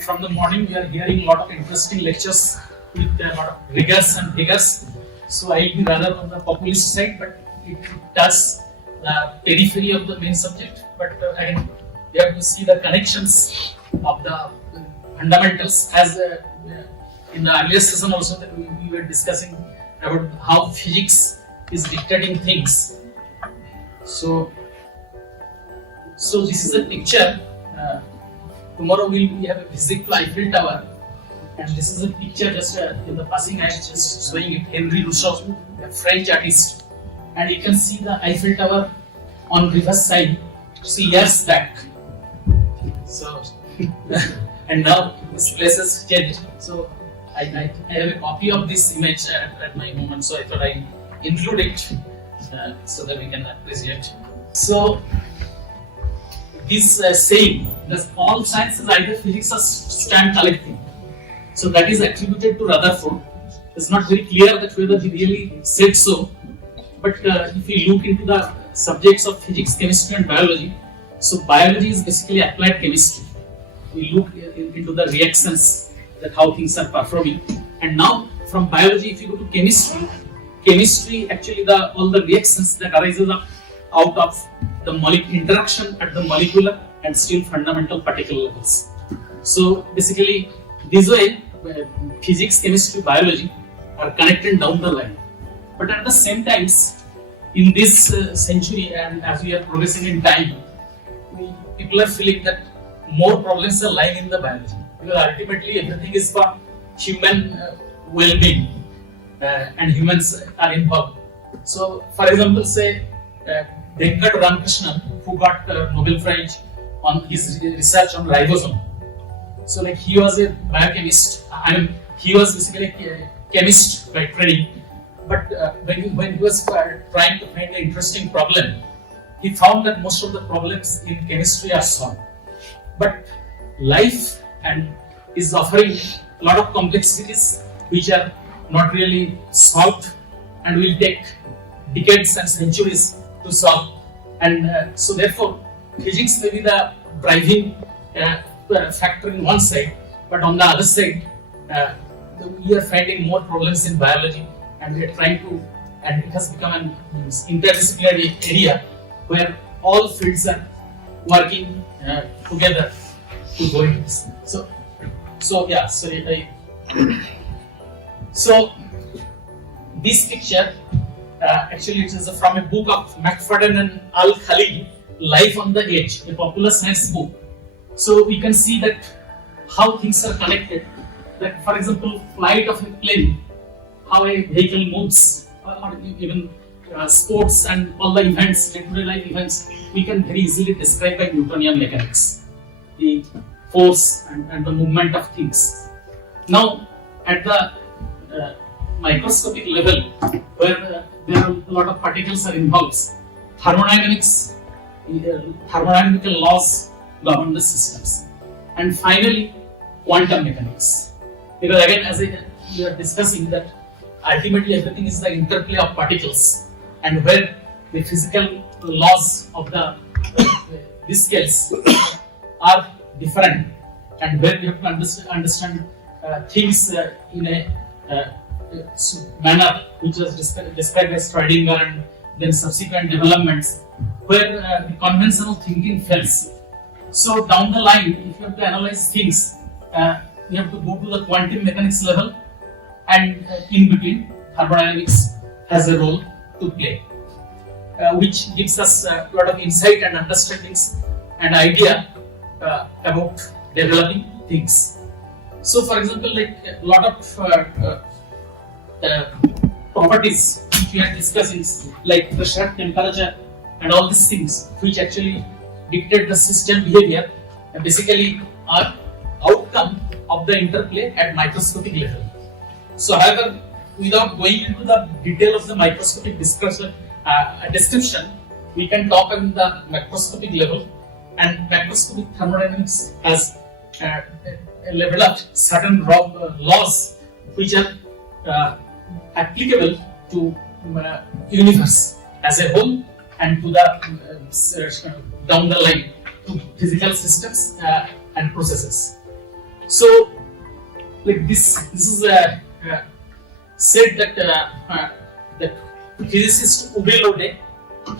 from the morning we are hearing a lot of interesting lectures with a lot of rigors and figures. So I will be rather on the populist side, but it does the periphery of the main subject. But again, we have to see the connections of the fundamentals, as in the earlier session also that we were discussing about how physics is dictating things. So this is a picture. Tomorrow we have a visit to Eiffel Tower, and this is a picture just in the passing. I am just showing it. Henri Rousseau, a French artist, and you can see the Eiffel Tower on reverse side. See years back. So and now this place has changed. So I have a copy of this image at my moment, so I thought I include it so that we can appreciate. So this saying that all sciences, either physics or stand collecting. So that is attributed to Rutherford. It's not very clear that whether he really said so. But if we look into the subjects of physics, chemistry and biology, so biology is basically applied chemistry. We look into the reactions, that how things are performing. And now from biology, if you go to chemistry actually all the reactions that arises out of the interaction at the molecular and still fundamental particle levels. So basically this way physics, chemistry, biology are connected down the line. But at the same time, in this century and as we are progressing in time, people are feeling that more problems are lying in the biology, because ultimately everything is for human well-being and humans are involved. So for example, say Venkat Ramakrishnan, who got Nobel Prize on his research on ribosome. So like he was a biochemist, he was basically a chemist by training, but when he was trying to find an interesting problem, he found that most of the problems in chemistry are solved. But life is offering a lot of complexities which are not really solved and will take decades and centuries to solve. And so therefore, physics may be the driving factor in one side, but on the other side, we are finding more problems in biology, and we are trying to, and it has become an interdisciplinary area where all fields are working together to go into this. So this picture actually it is from a book of McFadden and Al-Khalil, Life on the Edge, a popular science book. So we can see that how things are connected. Like for example, flight of a plane, how a vehicle moves, or even sports and all the events, day-to-day life events, we can very easily describe by Newtonian mechanics, the force and the movement of things. Now, at the microscopic level, where there are a lot of particles are involved, thermodynamical laws govern the systems. And finally, quantum mechanics. Because again, as we are discussing that ultimately everything is the interplay of particles, and where the physical laws of the scales are different, and where we have to understand things in a manner which was described as Schrödinger, and then subsequent developments where the conventional thinking fails. So down the line, if you have to analyze things, you have to go to the quantum mechanics level, and in between, thermodynamics has a role to play, which gives us a lot of insight and understandings and idea about developing things. So, for example, like a lot of properties which we are discussing, like pressure, temperature, and all these things, which actually dictate the system behavior, basically are outcome of the interplay at microscopic level. So, however, without going into the detail of the microscopic description, we can talk on the macroscopic level, and macroscopic thermodynamics has developed certain laws which are applicable to universe as a whole and to the down the line to physical systems and processes. So, like this is said that that physicist Uwe Lode,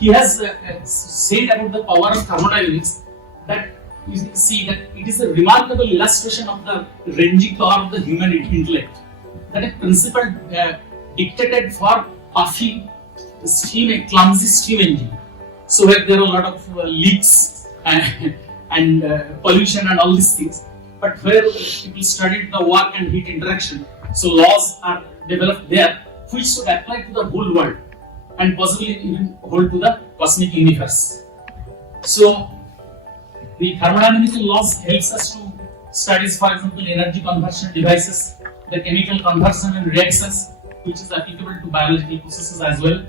he has said about the power of thermodynamics that you see that it is a remarkable illustration of the ranging power of the human intellect. That a principle dictated for puffy steam, a clumsy steam engine. So where there are a lot of leaks and pollution and all these things. But where people studied the work and heat interaction, so laws are developed there which should apply to the whole world and possibly even hold to the cosmic universe. So the thermodynamical laws helps us to study, for example, energy conversion devices, the chemical conversion and reactions, which is applicable to biological processes as well.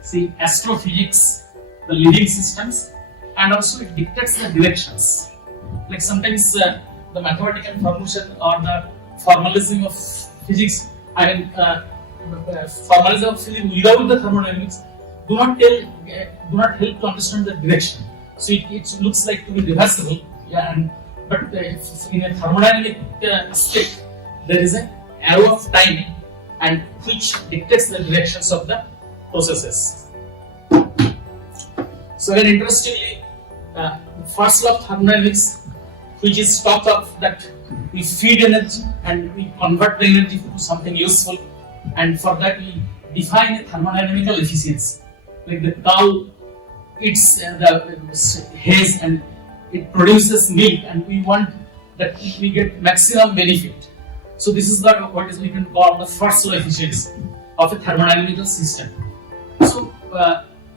See, astrophysics, the living systems, and also it dictates the directions. Like sometimes the mathematical formulation or the formalism of physics, formalism of physics without the thermodynamics do not help to understand the direction. So it looks like to be reversible, but in a thermodynamic aspect, there is an arrow of time and which dictates the directions of the processes. So very interestingly, the first law of thermodynamics, which is talked of that we feed energy and we convert the energy to something useful, and for that we define a thermodynamical efficiency. Like the cow eats the haze and it produces milk, and we want that we get maximum benefit. So this is what is we can call the first law efficiency of a thermodynamical system. So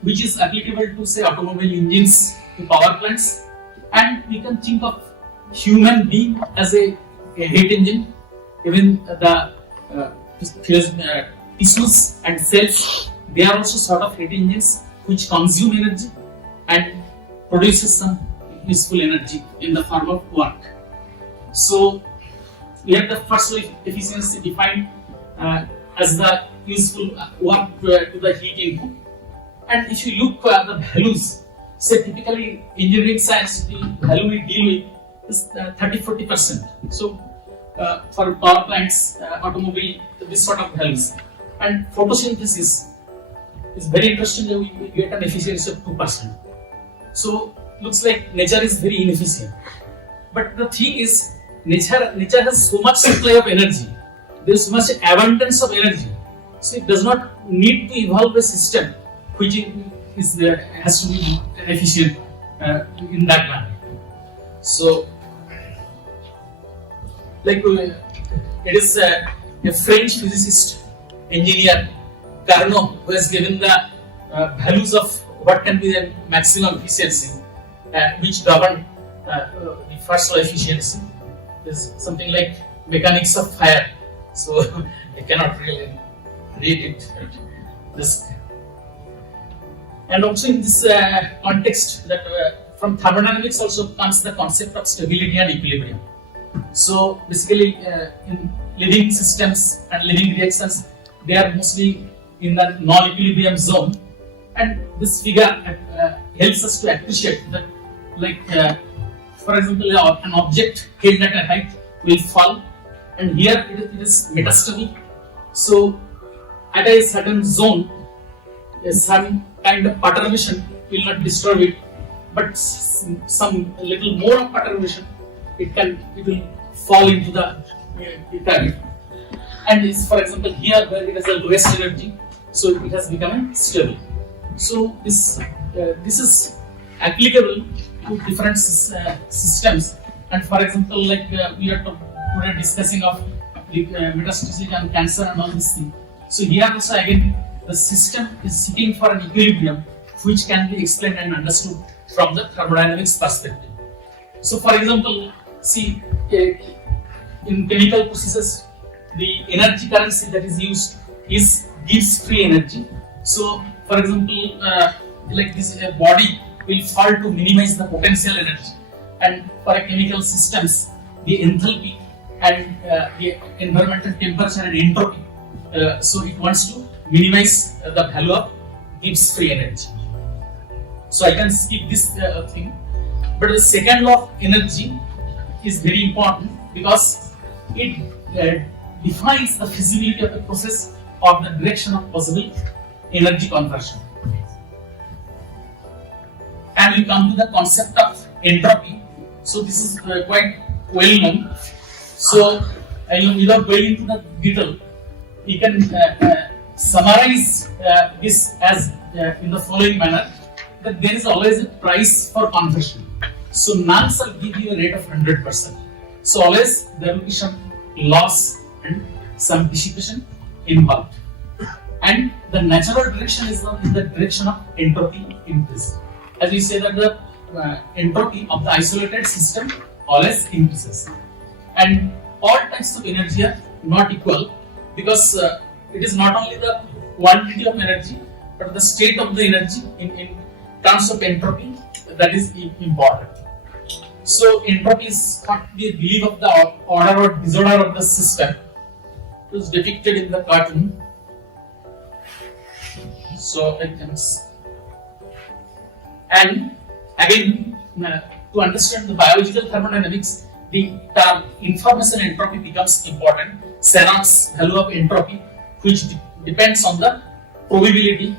which is applicable to say automobile engines, to power plants, and we can think of human being as a heat engine. Even the tissues and cells, they are also sort of heat engines which consume energy and produces some useful energy in the form of work. So we have the first law efficiency defined as the useful work to the heat input. And if you look at the values, say typically engineering science, the value we deal with is 30-40%. So for power plants, automobile, this sort of values. And photosynthesis is very interesting that we get an efficiency of 2%. So looks like nature is very inefficient. But the thing is, nature has so much supply of energy. There is so much abundance of energy. So it does not need to evolve a system which has to be efficient in that manner. So, like it is a French physicist, engineer, Carnot, who has given the values of what can be the maximum efficiency, which govern the first law efficiency. Is something like mechanics of fire. So I cannot really read it. And also in this context, that from thermodynamics also comes the concept of stability and equilibrium. So basically, in living systems and living reactions, they are mostly in the non-equilibrium zone, and this figure helps us to appreciate that, like for example, an object held at a height will fall, and here it is metastable. So at a certain zone, some kind of perturbation will not disturb it, but some little more of perturbation, it will fall into the ether. And is, for example, here where it has the lowest energy, so it has become stable. So this is applicable to different systems. And for example, like we are today discussing of metastasis and cancer and all these things. So here also again, the system is seeking for an equilibrium which can be explained and understood from the thermodynamics perspective. So for example, see in chemical processes, the energy currency that is used gives free energy. So for example, like this body will fall to minimize the potential energy, and for a chemical systems, the enthalpy and the environmental temperature and entropy, so it wants to minimize the value of gives free energy. So I can skip this thing, but the second law of energy is very important, because it defines the feasibility of the process or the direction of possible energy conversion. And we come to the concept of entropy. So this is quite well known. So without going into the detail, you can summarize this as in the following manner, that there is always a price for conversion. So null shall give you a rate of 100%. So always there will be some loss and some dissipation involved. And the natural direction is in the direction of entropy increase. As we say that the entropy of the isolated system always increases. And all types of energy are not equal, because it is not only the quantity of energy but the state of the energy in terms of entropy that is important. So entropy is thought to be a belief of the order or disorder of the system. It is depicted in the cartoon. So I can. And again, to understand the biological thermodynamics, the term information entropy becomes important. Shannon's value of entropy, which depends on the probability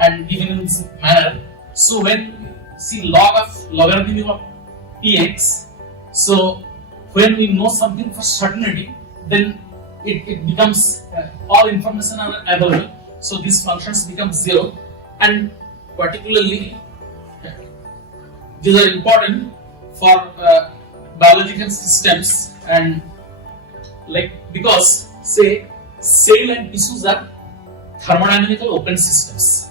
and given in this manner. So when we see logarithm of px, so when we know something for certainty, then it becomes all information are available. So these functions become 0, and particularly these are important for biological systems, and because say cell and tissues are thermodynamical open systems.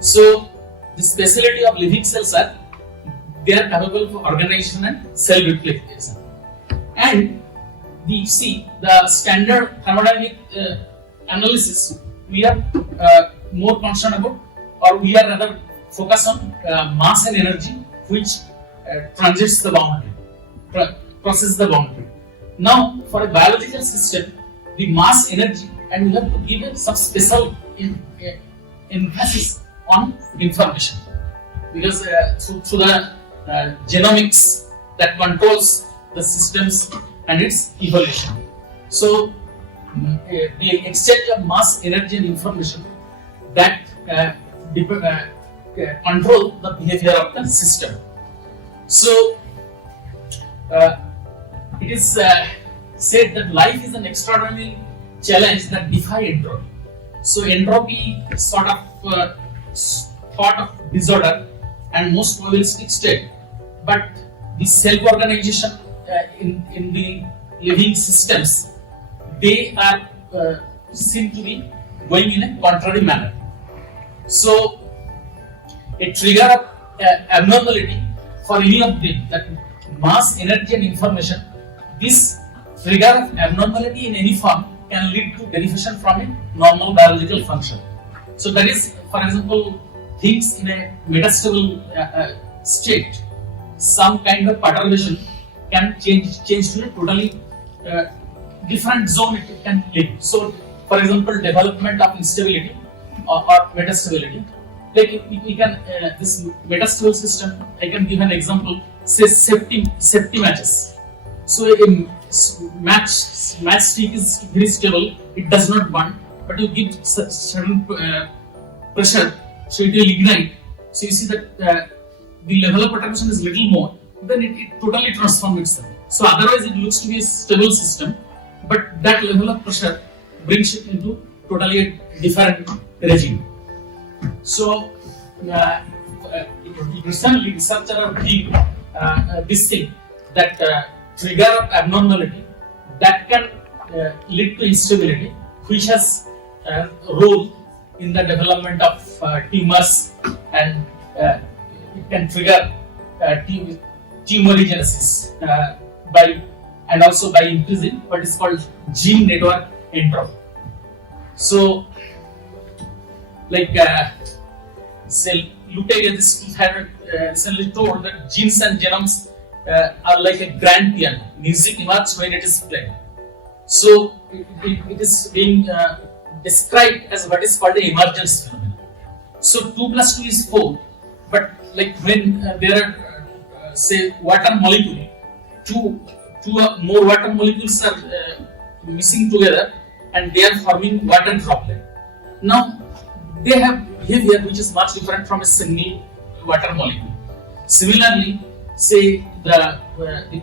So the speciality of living cells are they are capable for organization and cell replication. And we see the standard thermodynamic analysis, we are more concerned about, or we are rather focused on mass and energy, which transits the boundary, crosses the boundary. Now, for a biological system, the mass energy, and we have to give some special emphasis on information, because through the genomics that controls the systems and its evolution. So, the exchange of mass, energy, and information that control the behavior of the system. So, it is said that life is an extraordinary challenge that defies entropy. So, entropy is sort of thought of disorder and most probabilistic state, but the self-organization in the living systems, they are seem to be going in a contrary manner. So, a trigger of abnormality for any of them, that mass, energy, and information, this trigger of abnormality in any form can lead to derivation from a normal biological function. So that is, for example, things in a metastable state, some kind of perturbation can change to a totally different zone it can live. So, for example, development of instability or metastability. Like we can this metastable system, I can give an example. Say safety matches. So a match stick is very stable; it does not burn. But you give certain pressure, so it will ignite. So you see that the level of perturbation is little more, then it totally transforms itself. So otherwise, it looks to be a stable system, but that level of pressure brings it into totally a different regime. So, recently researchers are doing this thing, that trigger of abnormality that can lead to instability, which has a role in the development of tumors, and it can trigger tumorigenesis and also by increasing what is called gene network entropy. So, say Lutein had recently told that genes and genomes are like a grand piano. Music emerges when it is played. So it is being described as what is called the emergence phenomenon. So 2 plus 2 is 4, but like when there are say water molecule, two two or more water molecules are mixing together and they are forming water droplet. Now they have behavior which is much different from a single water molecule. Similarly, say the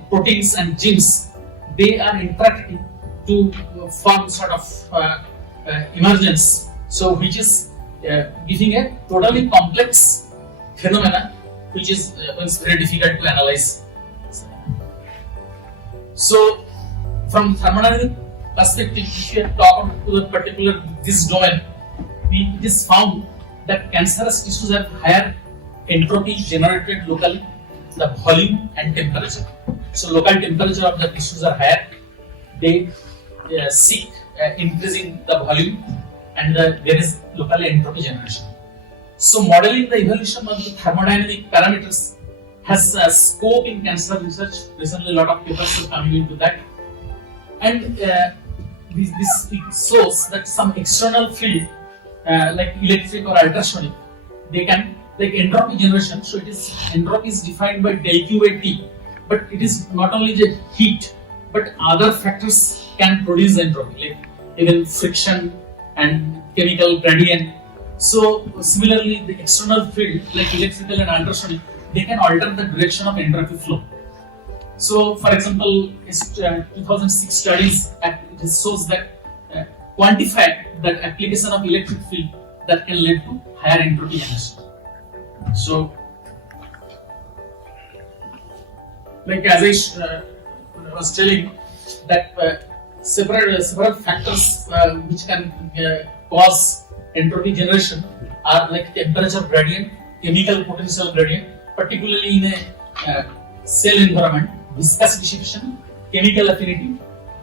proteins and genes, they are interacting to form sort of emergence, so which is giving a totally complex phenomena which is very difficult to analyze. So from thermodynamic perspective, if you talk about the particular this domain, it is found that cancerous tissues have higher entropy generated locally, the volume and temperature. So local temperature of the tissues are higher, they seek increasing the volume, and there is local entropy generation. So modeling the evolution of the thermodynamic parameters has scope in cancer research. Recently a lot of papers are coming into that, and this shows that some external field like electric or ultrasonic, they can, like entropy generation, so it is, entropy is defined by del Q by T, but it is not only the heat, but other factors can produce entropy, like even friction and chemical gradient. So similarly, the external field like electrical and ultrasonic, they can alter the direction of entropy flow. So for example, 2006 studies, it shows that quantify that application of electric field that can lead to higher entropy generation. So, like as I was telling, that several factors which can cause entropy generation are like temperature gradient, chemical potential gradient, particularly in a cell environment, viscous dissipation, chemical affinity,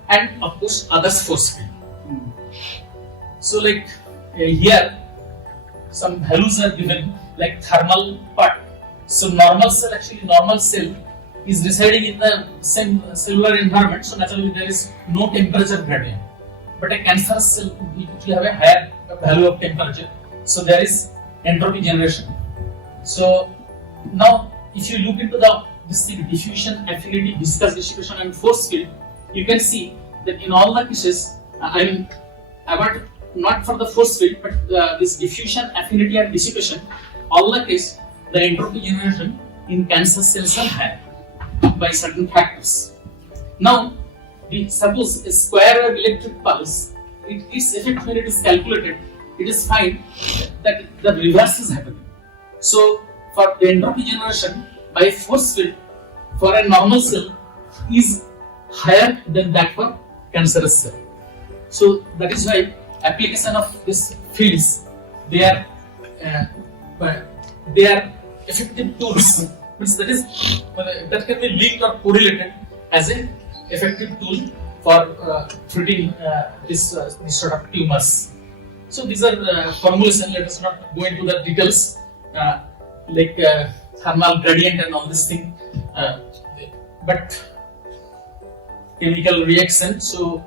and of course others force field. So like here some values are given like thermal part. So normal cell is residing in the same cellular environment, so naturally there is no temperature gradient. But a cancerous cell will have a higher value of temperature, so there is entropy generation. So now if you look into this thing, diffusion, affinity, viscous dissipation and force field, you can see that in all the cases, about not for the force field, but this diffusion, affinity and dissipation, all the case, the entropy generation in cancer cells are higher by certain factors. Now, suppose a square wave electric pulse, its effect when it is calculated, it is found that the reverse is happening. So, for the entropy generation by force field for a normal cell is higher than that for cancerous cell. So that is why application of these fields, they are effective tools. Means that can be linked or correlated as an effective tool for treating this sort of tumors. So these are formulations. Let us not go into the details like thermal gradient and all this thing, but chemical reaction. So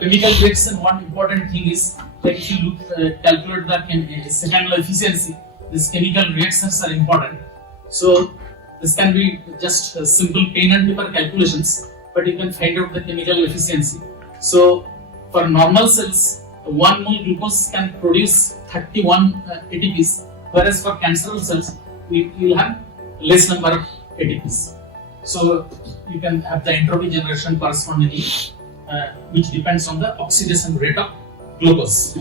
chemical reaction, one important thing is that if you calculate the second law efficiency, these chemical reactions are important. So this can be just simple pen and paper calculations, but you can find out the chemical efficiency. So for normal cells, 1 mole glucose can produce 31 ATPs, whereas for cancerous cells, you will have less number of ATPs. So you can have the entropy generation correspondingly, which depends on the oxidation rate of glucose.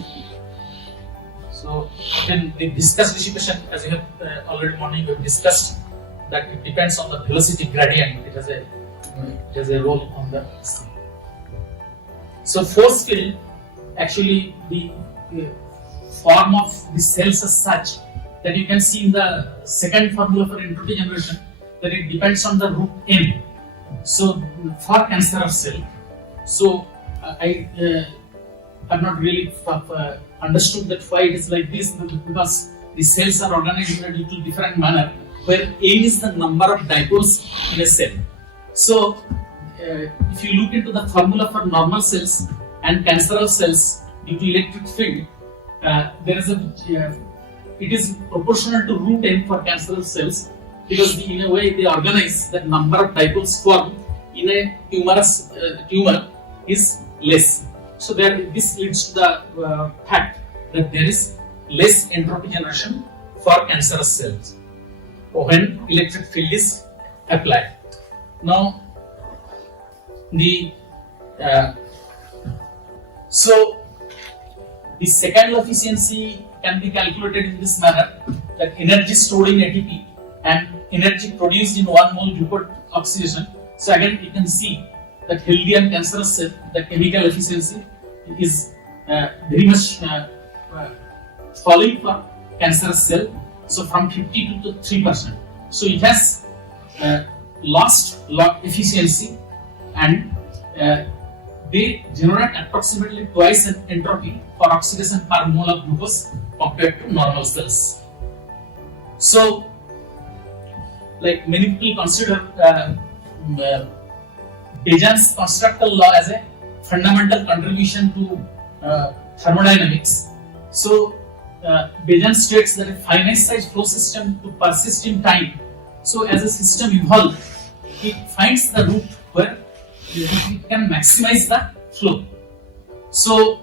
So then the viscous dissipation, as we have already morning we have discussed, that it depends on the velocity gradient. It has a role on the. So force field, actually the form of the cells is such that you can see in the second formula for entropy generation that it depends on the root n. So for cancerous cell, so I have not really understood that why it is like this, because the cells are organized in a little different manner, where n is the number of dipoles in a cell. So if you look into the formula for normal cells and cancerous cells due to electric field, there is it is proportional to root n for cancerous cells, because in a way they organize that number of dipoles formed in a tumor is less. So this leads to the fact that there is less entropy generation for cancerous cells when electric field is applied. Now, so the second law efficiency can be calculated in this manner, that energy stored in ATP and energy produced in 1 mole before oxidation. So again you can see that healthy and cancerous cell, the chemical efficiency is very much falling for cancerous cell. So from 50 to 3%. So it has lost log efficiency, and they generate approximately twice an entropy for oxidation per mole of glucose compared to normal cells. So, like many people consider Bejan's constructal law as a fundamental contribution to thermodynamics. So, Bejan states that a finite size flow system to persist in time. So, as a system evolves, it finds the route where it can maximize the flow. So,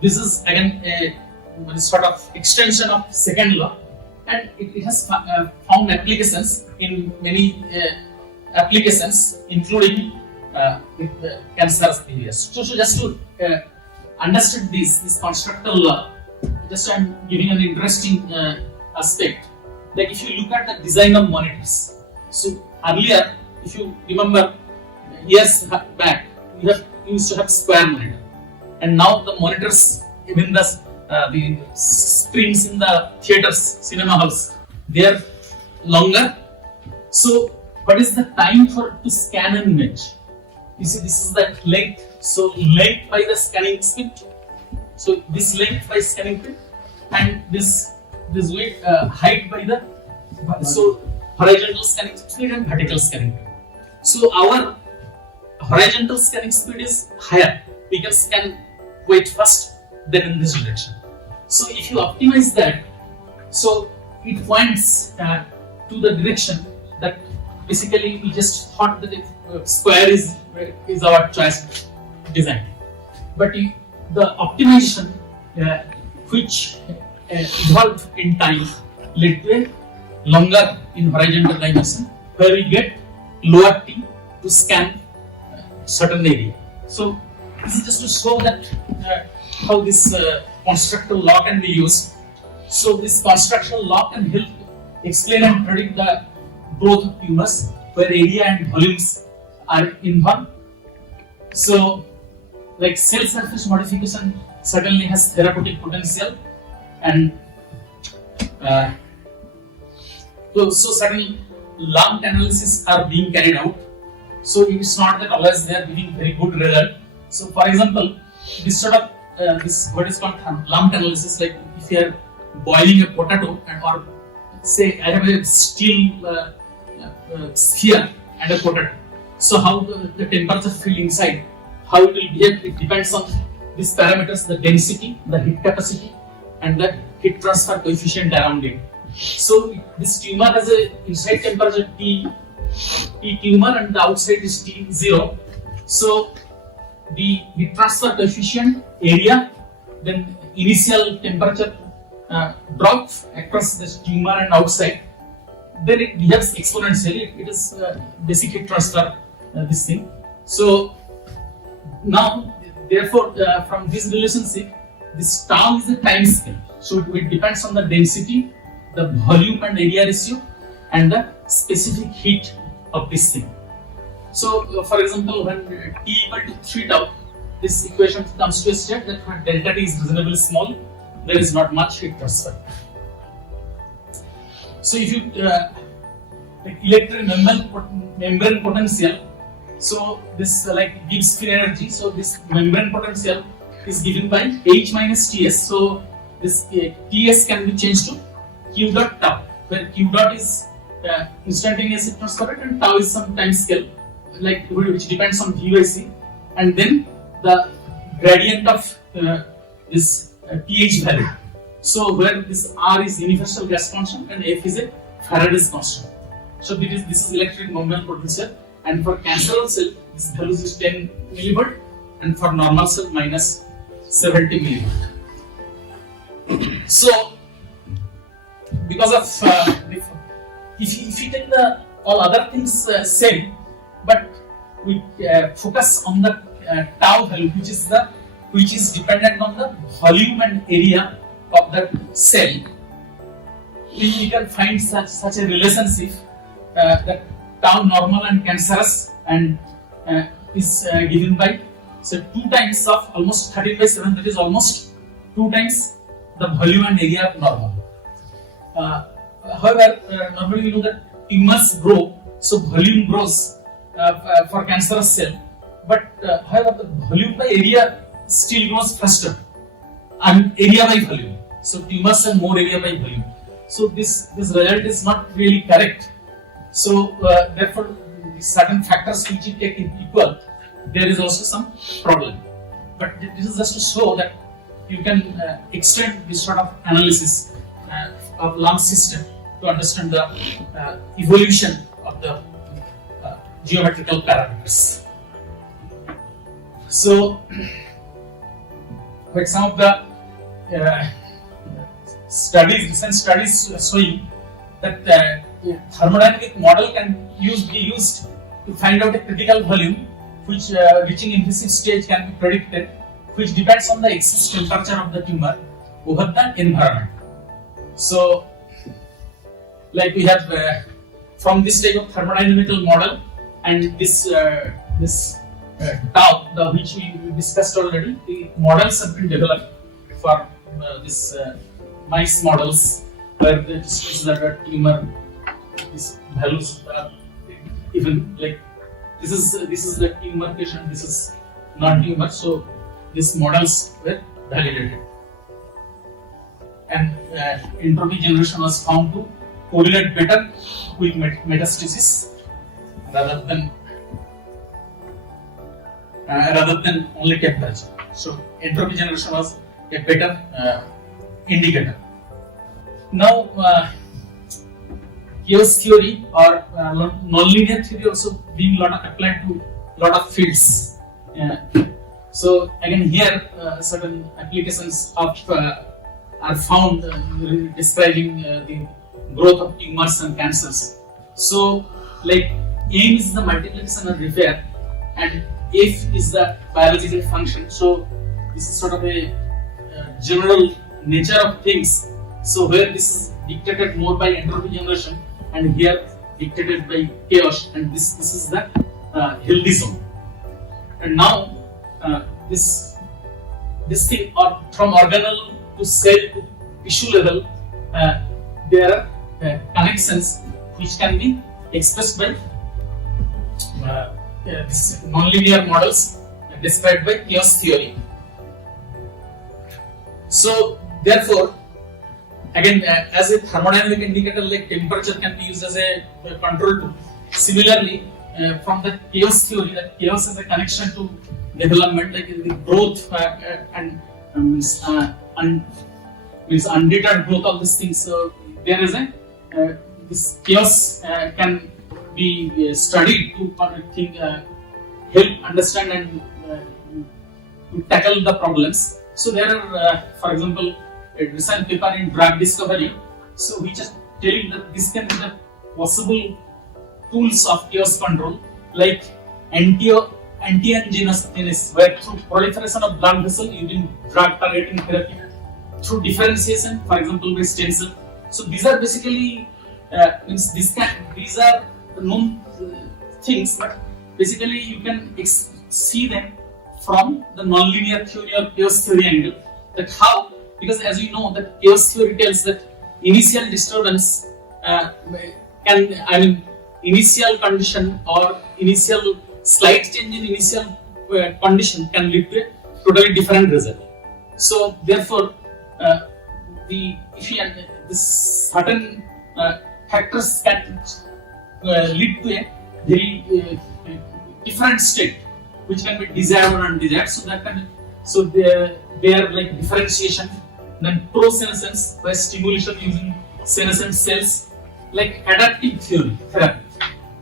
this is again a sort of extension of second law, and it has found applications in many applications, including cancerous areas. So just to understand this constructal law, just I'm giving an interesting aspect. Like if you look at the design of monitors, so earlier, if you remember, years back, you used to have square monitor, and now the monitors, even the screens in the theaters, cinema halls, they are longer. So, what is the time to scan an image? You see, this is the length. So, length by the scanning speed. So, this length by scanning speed, and this width height by the horizontal scanning speed and vertical scanning speed. So, our horizontal scanning speed is higher. We can scan weight first, then in this direction. So if you optimize that, so it points to the direction that basically we just thought that square is our choice design. But the optimization which evolved in time led to a longer in horizontal dimension, where we get lower T to scan certain area. So this is just to show that how this constructal law can be used. So this constructal law can help explain and predict the growth of tumors where area and volumes are involved. So, like cell surface modification certainly has therapeutic potential, and so certainly lung analysis are being carried out. So it's not that always they are giving very good result. So for example, this sort of this what is called lump analysis, like if you are boiling a potato or say I have a steel sphere and a potato. So how the temperature field inside, how it will behave, it depends on these parameters: the density, the heat capacity, and the heat transfer coefficient around it. So this tumor has a inside temperature T tumor and the outside is T0. So the heat transfer coefficient, area, then initial temperature drop across this tumor and outside, then it behaves exponentially. It is basic heat transfer, this thing. So now, therefore, from this relationship, this tau is a time scale. So it depends on the density, the volume and area ratio, and the specific heat of this thing. So, for example, when T equal to 3 tau, this equation comes to a state that when delta T is reasonably small, there is not much heat transfer. So, if you electric membrane potential, so this gives free energy. So, this membrane potential is given by H minus Ts. So, this Ts can be changed to Q dot tau, where Q dot is instantaneous heat transfer rate and tau is some time scale, which depends on VOC, and then the gradient of this pH value. So where this R is universal gas constant and F is a Faraday's constant. So this is electric membrane potential. and for cancerous cell, this value is 10 millivolt, and for normal cell minus 70 millivolt. So, because of if you take the all other things same, but we focus on the tau value, which is dependent on the volume and area of the cell, we can find such a relationship that tau normal and cancerous and is given by 2 times of almost 13/7, that is almost 2 times the volume and area of normal. However, normally we know that tumors grow, so volume grows for cancerous cell, but however the volume by area still grows faster, and area by volume. So tumors have more area by volume. So this result is not really correct. So therefore, certain factors which you take in equal, there is also some problem. But this is just to show that you can extend this sort of analysis of lung system to understand the evolution of the geometrical parameters. So, like some of the recent studies showing that thermodynamic model can be used to find out a critical volume which reaching invasive stage can be predicted, which depends on the excess temperature of the tumor over the environment. So, like we have from this type of thermodynamical model and this tau, which we discussed already, the models have been developed for this mice models where this is the tumor, these values even like this is the tumor patient, this is non-tumor, so these models were validated, and entropy generation was found to correlate better with metastasis rather than only temperature. So entropy generation was a better indicator. Now chaos theory or nonlinear theory also being applied to lot of fields. So again here certain applications of are found describing the growth of tumors and cancers. So like M is the multiplication and repair, and F is the biological function. So this is sort of a general nature of things. So where this is dictated more by entropy generation, and here dictated by chaos, and this is the healthy zone. And now this thing, or from organelle to cell to tissue level, there are connections which can be expressed by this nonlinear models described by chaos theory. So therefore, again as a thermodynamic indicator, like temperature can be used as a control tool. Similarly, from the chaos theory, that chaos has a connection to development, like the growth and undeterred growth of these things. So there is a this chaos can be studied to help understand and to tackle the problems. So there are, for example, a recent paper in drug discovery, so which is telling that this can be the possible tools of chaos control, like anti-angiogenosis, where through proliferation of blood vessels using drug targeting therapy, through differentiation, for example, by stem cell. So these are basically these are known things, but basically you can see them from the nonlinear theory or chaos theory angle. That how, because as you know that chaos theory tells that initial disturbance initial condition or initial slight change in initial condition can lead to a totally different result. So therefore, this certain factors can lead to a very different state, which can be desired or undesired. So that can, so they are like differentiation, then pro-senescence by stimulation using senescent cells, like adaptive therapy.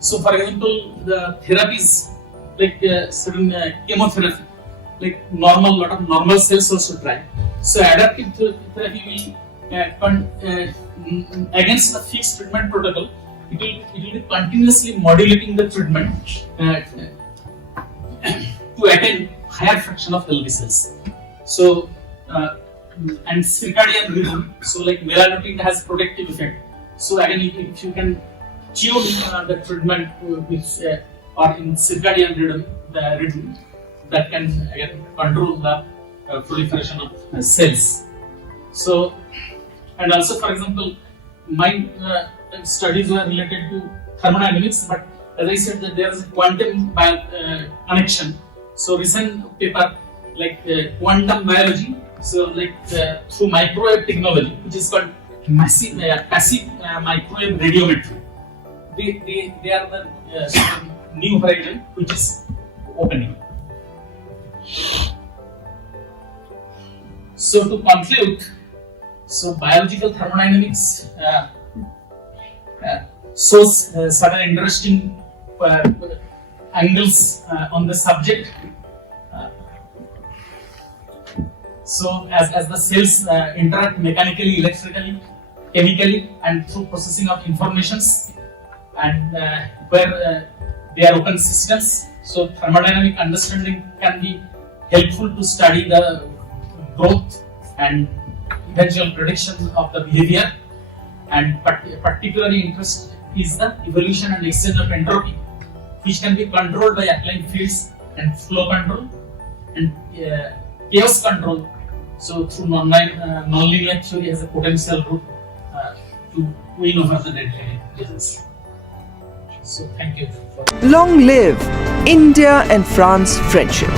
So, for example, the therapies like certain chemotherapy, like lot of normal cells also try. So, adaptive therapy will against the fixed treatment protocol. It will be continuously modulating the treatment to attain higher fraction of healthy cells. So, and circadian rhythm. So, like melatonin has protective effect. So, again, if you can tune the treatment with or in circadian rhythm, that can again control the proliferation of cells. So, and also, for example, my studies were related to thermodynamics, but as I said, that there is a quantum connection. So, recent paper like quantum biology, so like through microwave technology, which is called passive microwave radiometry. They are the new horizon which is opening. So to conclude, so biological thermodynamics shows certain interesting angles on the subject. So as the cells interact mechanically, electrically, chemically, and through processing of informations, and where they are open systems, so thermodynamic understanding can be helpful to study the growth and eventual prediction of the behavior. And particularly interest is the evolution and exchange of entropy, which can be controlled by applying fields and flow control and chaos control. So through nonlinear theory has a potential route to win over the dead disease. So thank you. Long live India and France friendship.